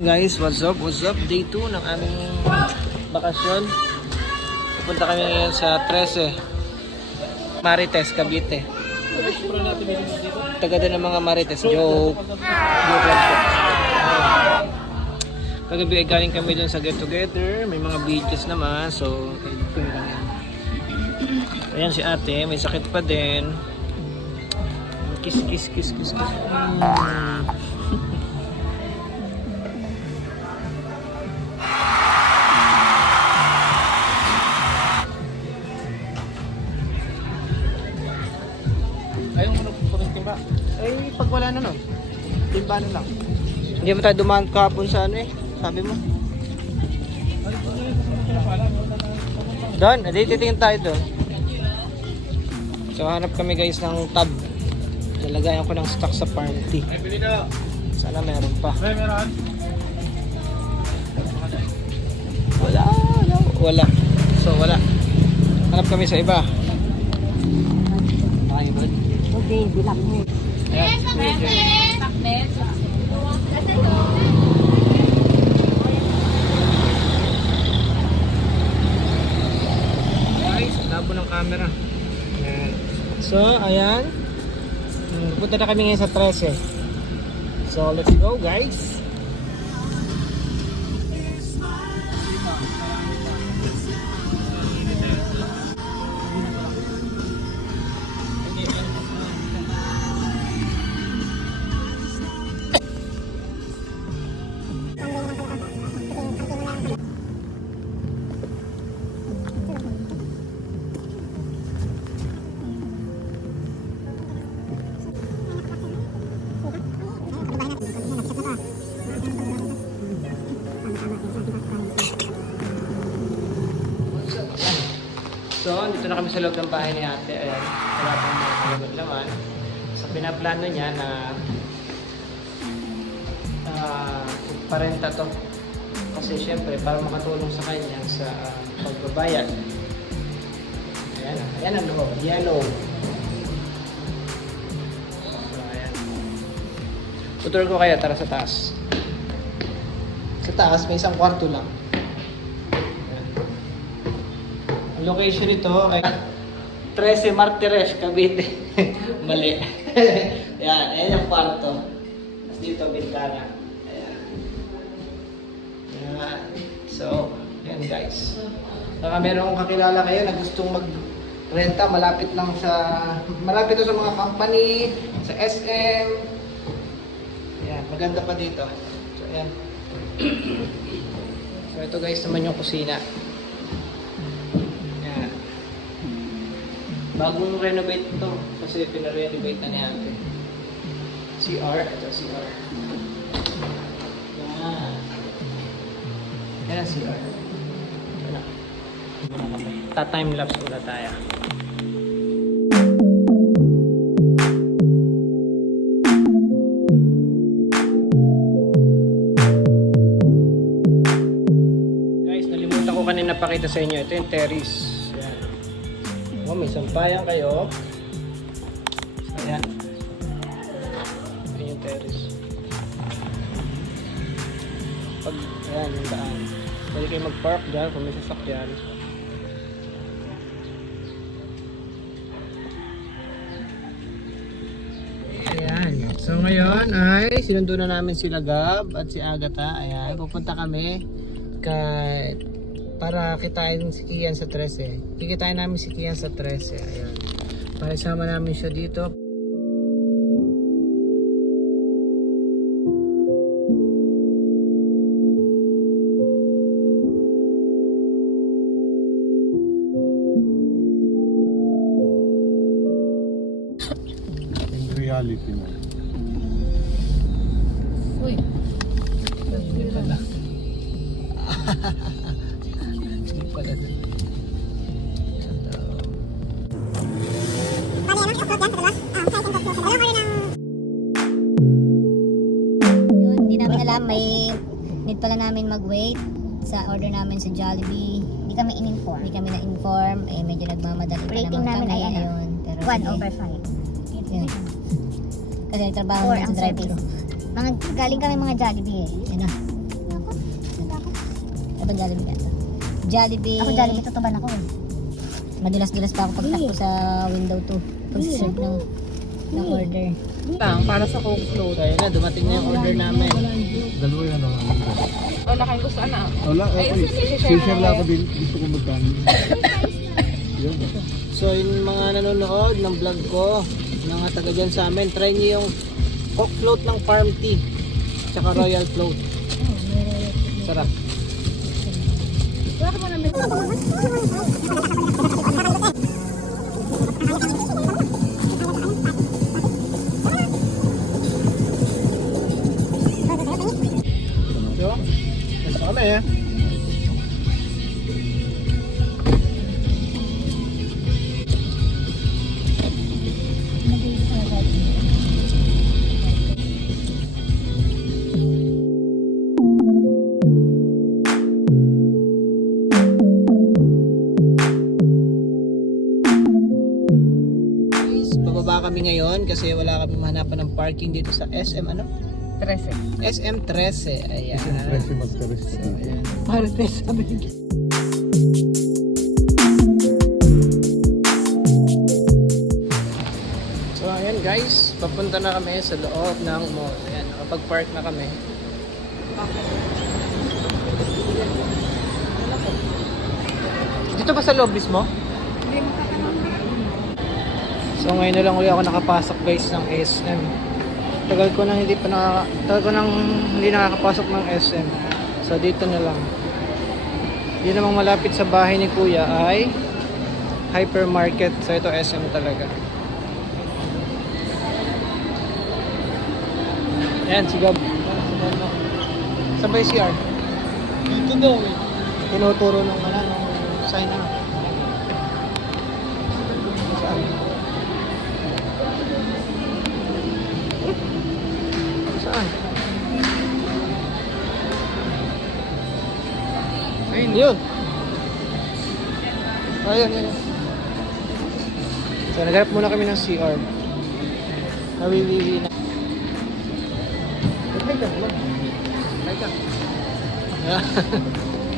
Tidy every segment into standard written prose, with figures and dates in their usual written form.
Guys, what's up? What's up? Day 2 ng aming bakasyon. Pupunta kami ngayon sa 13 Marites, Cavite. Taga doon ng mga Marites. Joke lang po. Kagabi ay galing kami doon sa get together. May mga beaches naman. So, ayan si ate. May sakit pa din. Kiss. Ayaw mo na pupunta timba. Eh, pag wala na nun. Timba na lang. Hindi mo tayo dumaan kahapon sa ano eh. Sabi mo. Doon, hindi titingin tayo doon. So hanap kami guys ng tab. Lalagayan ko ng stock sa party. Ay, pili na. Sana meron pa. Ay, meron. Wala. So wala. Hanap kami sa iba. Okay, bud. Okay, bilang mo. Ayan. Guys, labo ng camera. Ayan. So, ayan. Punta na kami ngayon sa 13. So, let's go guys. So, dito na kami sa loob ng bahay ni ate. Ayan, wala pang mga laman. So, pinaplano niya na parenta to. Kasi syempre, para makatulong sa kanya sa pagbabayad. Ayan ang loob. Yellow. So, ayan. Tuturuan ko kayo, tara sa taas. Sa taas, may isang kwarto lang. Ang location nito ay 13 Martires, Cavite. Mali. Ayan yung kwarto. Tapos dito, bintana. Ayan. So, ayan guys. Baka meron kakilala kayo na gustong mag-renta, malapit to sa mga company, sa SM. Ayan, maganda pa dito. So, ayan. So, ito guys naman yung kusina. Bagong renovate ito kasi pina-renovate na ni ate. CR, ito CR. Yan. Yan ang CR. Yan. Ta-timelapse muna tayo. Guys, nalimutan ko kanina pakita sa inyo. Ito yung terrace. Oh, may sampayan kayo. Ayan. Ayan yung terrace. Ayan yung daan. Pwede kayo mag-park dyan kung may sasakyan. Ayan. So ngayon ay sinundo na namin sila Gab at si Agatha. Ayan. Pupunta kami para kitain si Kian sa 13. Kikitain namin si Kian sa 13. Ayan. Para isama namin siya dito. In reality mo. Uy. Hindi pala. Hindi pala. Yun, hindi namin alam. May need pala namin mag-wait sa order namin sa Jollibee. Hindi kami na-inform. Eh, medyo nagmamadali pa Rating naman namin kami. ay ano? Ayun. Pero 1/5. Yun. Kasi trabaho Or namin ang sa drive-thru. Galing kami mga Jollibee eh. Yun na. Ako Jollibee ka. Jollibee. Ako Jollibee, tutuban ako eh. Madulas-dulas pa ako pagtakbo sa window 2. Pag-serve ng order. Para sa Coke Float. So, ayun na, dumating na yung order namin. Dalawa yan ang ano ko. Wala kang gusto na. Wala, okay. Share lang ako din. Gusto ko magkanin. Yun. So, yung mga nanonood ng vlog ko, mga taga dyan sa amin, try nyo yung Coke Float ng Farm Tea. Tsaka Royal Float. Sarap. So, basta kami eh. Guys, bababa kami ngayon kasi wala kami mahanapan ng parking dito sa SM ano? 13. SM 13. Ayan. Kasi yung presyo magkaris. Ayan. Marites, sabi ko. So ayan guys, papunta na kami sa loob ng mall. Ayan, nakapag-park na kami. Dito ba sa loob mismo? So ngayon na lang ulit ako nakapasok guys ng SM. Tagal ko nang hindi nakakapasok ng SM. So dito na lang. Di namang malapit sa bahay ni Kuya ay hypermarket. So ito SM talaga. Ayan, si Gab. Saan ba yung CR? Dito daw eh. Tinuturo ng sign na. Saan? Saan? Ayun. Yun. Ayun, yun. So, naghanap muna kami ng CR. Nawiwiwi na.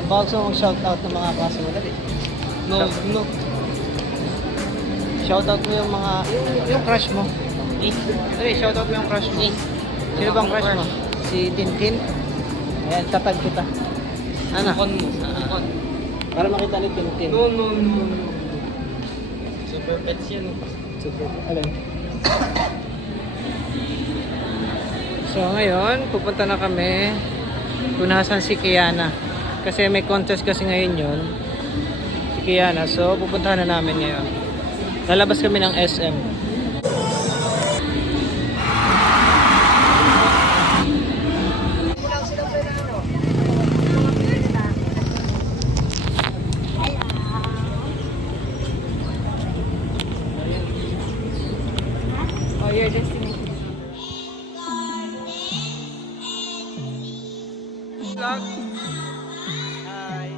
Baka gusto mong shoutout ng mga customer natin. No. Shoutout mo yung mga, yung crush mo. Dali, shoutout mo yung crush mo. Sino bang crush mo? Si Tintin? Ayan, tatag kita. Ano? Para makita ni Tintin. No. Super pets yan. Super. Alin? So ngayon, pupunta na kami kung nasan si Kiana. Kasi may contest kasi ngayon yun. Si Kiana. So pupuntahan na namin ngayon. Lalabas kami ng SM. Oh, your destination. Vlog. Hi.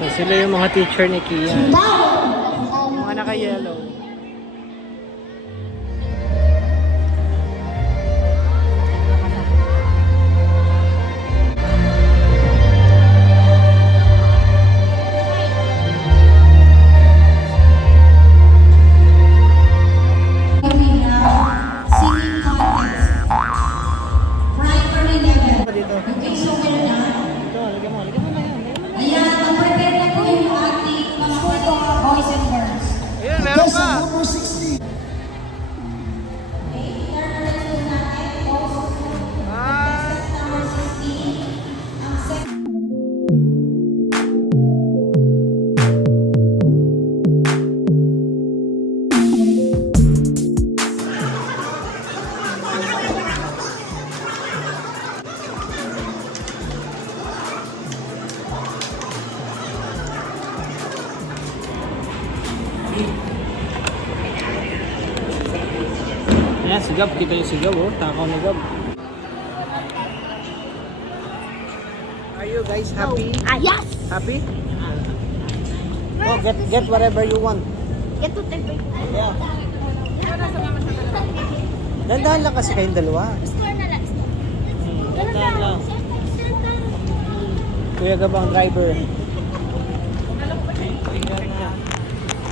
So sila yung mga teacher ni Kian. Mga naka-yellow. Singing contest. Primary level. Dito. Okay, so meron na. Ito, lagyan mo na yan. Ayan, mag-prepare na po yung ating mga boys and girls. Ayun, meron si Gab. Kita yung si Gab, oh. Takaw ni Gab. Are you guys happy? Yes! Happy? Oh, get whatever you want. Get to take Yeah. Dandahan lang kasi kayong dalawa. Store na lang. Dandahan lang. Kuya Gab ang driver.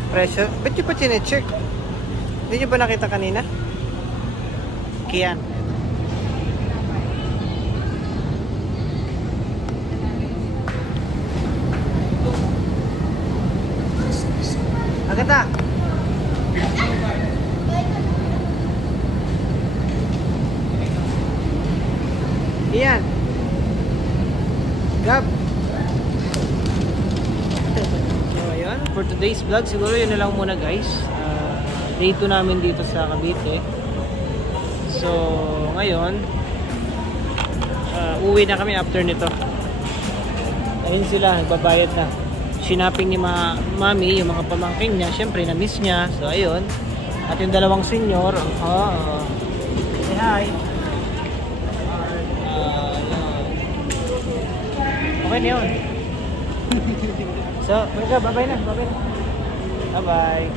Pressure? Ba't nyo pa chinecheck? Hindi nyo ba nakita kanina? Kian. Agata! Iyan. Gab. So ayun, for today's vlog siguro yun na lang muna guys. Day 2 namin dito sa Cavite. So ngayon, uwi na kami after nito. Ayun sila, nagbabayad na. Sinaping ni mami yung mga pamangkin niya, syempre na-miss niya. So ayun. At yung dalawang senior, say hi. Okay na yun. So, bye-bye na. Bye-bye.